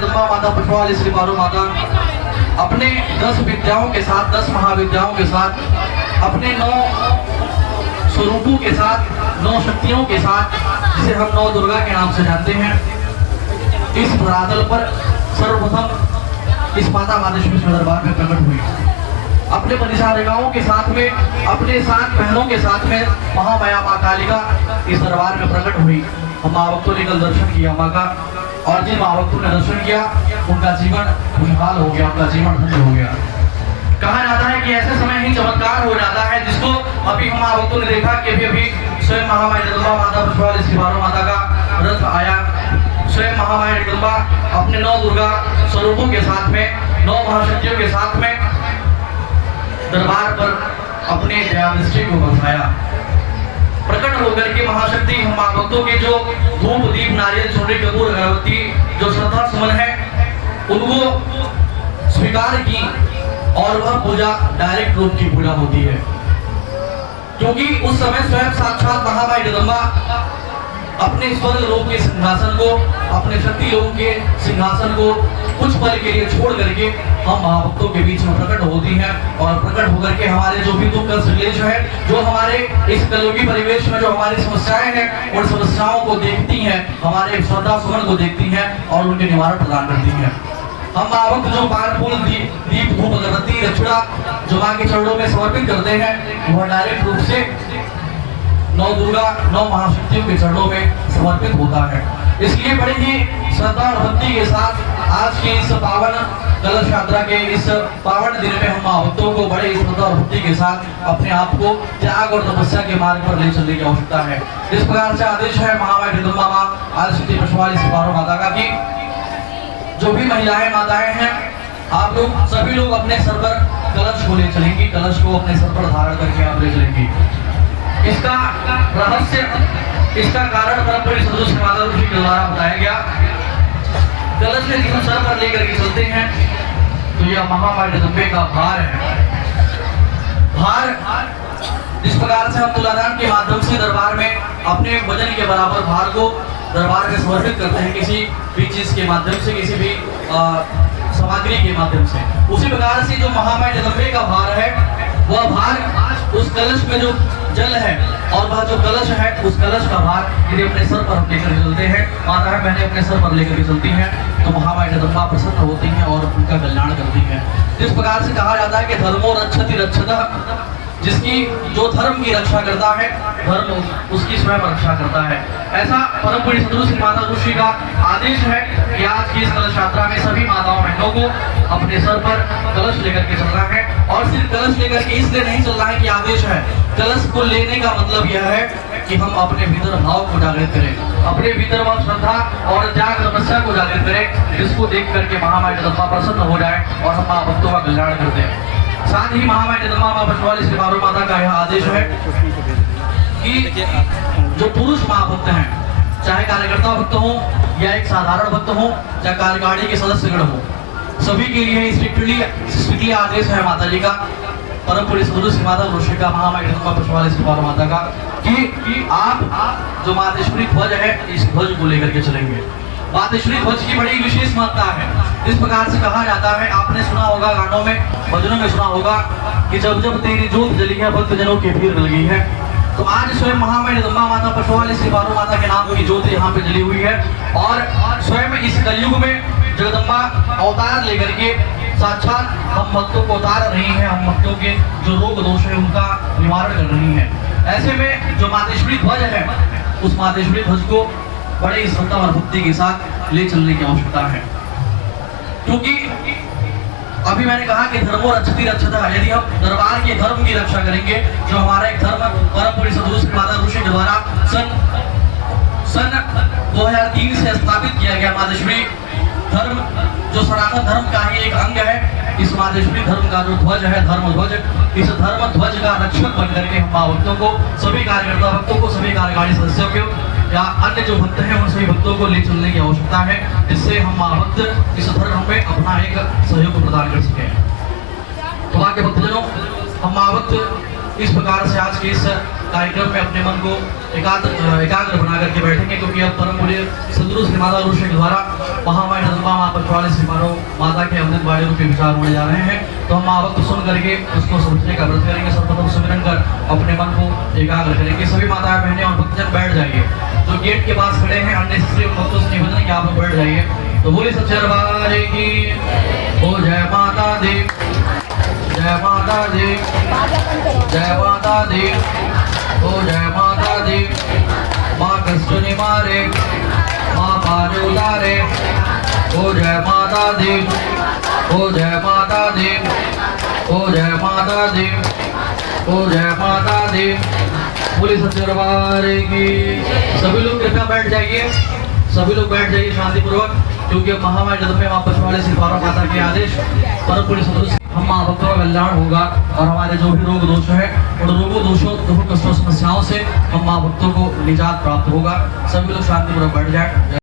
जगदम्बा माता पशुवाली श्री पारो माता अपने 10 विद्याओं के साथ, 10 महाविद्याओं के साथ, अपने 9 स्वरूपों के साथ, 9 शक्तियों के साथ, जिसे हम 9 दुर्गा के नाम से जानते हैं, इस धरातल पर सर्वप्रथम इस माता मातेश्वरी के दरबार में प्रकट हुई। अपने परिचारिकाओं के साथ में, अपने 7 बहनों के साथ में महामाया माँ कालिका इस दरबार में प्रकट हुई। हम माँ भक्तों ने कल दर्शन किया माँ का, और जिन माँ भक्तों ने दर्शन किया उनका जीवन खुशहाल हो गया, उनका जीवन धन्य हो गया। कहा जाता है कि ऐसे समय ही चमत्कार हो जाता है जिसको अभी हम माँ भक्तों ने देखा कि अभी स्वयं महामाया जगदम्बा माता पशुवाली श्री पारो माता का रथ आया। स्वयं महामाया जगदम्बा अपने 9 दुर्गा स्वरूपों के साथ में, 9 महाशक्तियों के साथ में दरबार पर अपने दया दृष्टि को बरसाया। प्रकट होकर के महाशक्ति हम माँ भक्तों के जो धूप दीप नारियल चुनरी कपूर अगरबत्ती जो श्रद्धा सुमन है उनको स्वीकार की, और वह पूजा डायरेक्ट रूप की पूजा होती है, क्योंकि उस समय स्वयं साक्षात महामाया जगदम्बा अपने स्वर्ग लोक के सिंहासन को, अपने शक्ति लोक के सिंहासन को कुछ पल के लिए छोड़ करके हम महाभक्तों के बीच में प्रकट होती हैं, और प्रकट होकर के हमारे जो भी दुख का क्लेश है, जो हमारे इस कलयुगी परिवेश में जो हमारी समस्याएं हैं, उन समस्याओं को देखती हैं, हमारे श्रद्धा सुमन को देखती हैं और उनके निवारण प्रदान करती हैं। हम महाभक्त जो पान फूल दीप धूप अगरबत्ती दक्षिणा जो माँ के चरणों में समर्पित करते हैं, वह डायरेक्ट रूप से 9 दुर्गा 9 महाशक्तियों के चरणों में समर्पित होता है। इसलिए बड़ी ही श्रद्धा और भक्ति के साथ आज की इस पावन कलश यात्रा के इस पावन दिन में हम महाभक्तों को बड़े श्रद्धा और भक्ति के साथ अपने आप को त्याग और तपस्या के मार्ग पर ले चलने की आवश्यकता है। इस प्रकार से आदेश है महामाया जगदम्बा माँ आदिशक्ति पशुवाली श्री पारो माता का कि जो भी महिलाएं माताएं हैं, आप लोग सभी लोग अपने सर पर कलश को ले चलेंगी, कलश को अपने सर पर धारण करके आप ले चलेंगी। इसका रहस्य, इसका कारण परम पूज्य सदगुरु माता ऋषि के द्वारा बताया गया। कलश यदि हम सर पर लेकर के चलते हैं तो यह महामाया जगदम्बे का भार है। भार जिस प्रकार से हम तुलादान के माध्यम से दरबार में अपने वजन के बराबर भार को दरबार में समर्पित करते हैं, किसी भी चीज के माध्यम से, किसी भी सामग्री के माध्यम से, उसी प्रकार से जो महामाया जगदम्बे का भार है, वह भार उस कलश में जो जल है और वह जो कलश है, उस कलश का भार यदि अपने सर पर हम लेकर चलते हैं, माता है बहनें अपने सर पर लेकर के चलती हैं, तो महामाया जगदम्बा प्रसन्न होती हैं और उनका कल्याण करती हैं। जिस प्रकार से कहा जाता है कि धर्मो रक्षति रक्षतः, जिसकी जो धर्म की रक्षा करता है, धर्म उसकी स्वयं रक्षा करता है। ऐसा परम पूज्य सदगुरु श्री माता ऋषि का आदेश है कि आज की इस कलश यात्रा में सभी माताओं बहनों को अपने सर पर कलश लेकर के चलना है, और सिर्फ कलश लेकर के इसलिए नहीं चलना है कि आदेश है। कलश को लेने का मतलब यह है कि हम अपने भीतर भाव को जागृत करें, अपने भीतर वह श्रद्धा और त्याग तपस्या को जागृत करें, जिसको देख करके महामाया जगदम्बा प्रसन्न हो जाए और हम माँ भक्तों का कल्याण करते हैं। साथ ही महामाया जगदम्बा माँ पशुवाली श्री पारो माता का यह आदेश है कि जो पुरुष महाभक्त हैं, चाहे कार्यकर्ता भक्त हो या एक साधारण भक्त हो, चाहे कार्यकारिणी के सदस्यगण हो, सभी के लिए स्ट्रिक्टली आदेश है माता जी का, परम पूज्य सदगुरु श्री माता ऋषि का, महामाया जगदम्बा पशुवाली श्री पारो माता का, कि आप जो मातेश्वरी ध्वज है, इस ध्वज को लेकर के चलेंगे। मातेश्वरी ध्वज की बड़ी विशेष महत्ता है। इस प्रकार से कहा जाता है, आपने सुना होगा गानों में, भजनों में सुना होगा कि जब जब तेरी जोत जली है भक्त जनों की भीड़ लगी है। तो आज स्वयं महामाया जगदम्बा माता पशुवाली श्री पारो माता के नाम की ज्योति यहाँ पे जली हुई है, और स्वयं इस कलयुग में जगदम्बा अवतार लेकर के साक्षात हम भक्तों को उतार रही है, हम भक्तों के जो रोग दोष है उनका निवारण कर रही है। ऐसे में जो मातेश्वरी ध्वज है, उस मातेश्वरी ध्वज को बड़े श्रद्धा और भक्ति के साथ ले चलने की आवश्यकता है, क्योंकि अभी मैंने कहा कि धर्मो रक्षति रक्षतः, यदि हम दरबार के धर्म की रक्षा करेंगे, जो हमारा एक धर्म परम पूज्य सदगुरु श्री माता ऋषि के द्वारा सन 2003 से स्थापित किया गया मातेश्वरी धर्म, जो सनातन धर्म का ही एक अंग है, इस मातेश्वरी धर्म का जो ध्वज है, धर्म ध्वज, इस धर्म ध्वज का रक्षक बन करके हम भक्तों को, सभी कार्यकर्ता भक्तों को, सभी कार्यकारिणी सदस्यों को या अन्य जो भक्त हैं, उन सभी भक्तों को ले चलने की आवश्यकता है, जिससे हम भक्त इस धर्म में अपना एक सहयोग प्रदान कर सके। तो आगे भक्तजनों, हम भक्त इस प्रकार से आज के इस कार्यक्रम में अपने मन को एकाग्र बना करके बैठेंगे, क्योंकि अब परम पूज्य सदगुरु श्री माता ऋषि के द्वारा महामाई जगदम्बा माँ पचवाड़ी श्री माता के अमृत बाड़ी रूपी विचार होने जा रहे हैं। तो हम माँ भक्त सुन करके उसको समझने का व्रत करेंगे। सर्वप्रथम सुमिरन कर अपने मन को एकाग्र करेंगे। सभी माताएं बहनें और भक्तजन बैठ जाइए। जो गेट के पास खड़े हैं अन्य भक्तों से निवेदन कि आप लोग बैठ जाइए। तो बोले सच्चे दरबार की ओ जय माता दी, जय माता दी, जय माता दी, ओ जय माता दी। माँ कष्ट निवारे, माँ पार उतारे, ओ जय माता दी, ओ जय माता दी, ओ जय माता दी, ओ जय माता दी। बोले सच्चे दरबार की। सभी लोग कृपया बैठ जाइए, सभी लोग बैठ जाइए शांतिपूर्वक, क्योंकि अब महामाई जगदम्बा माँ पचवाड़ी श्री माता के आदेश परम पूज्य सदगुरु हम माँ भक्तों का कल्याण होगा और हमारे जो भी रोग दोष है उन रोगों दोषों दुखों कष्टों समस्याओं से हम माँ भक्तों को निजात प्राप्त होगा। सभी लोग शांतिपूर्वक बैठ जाए।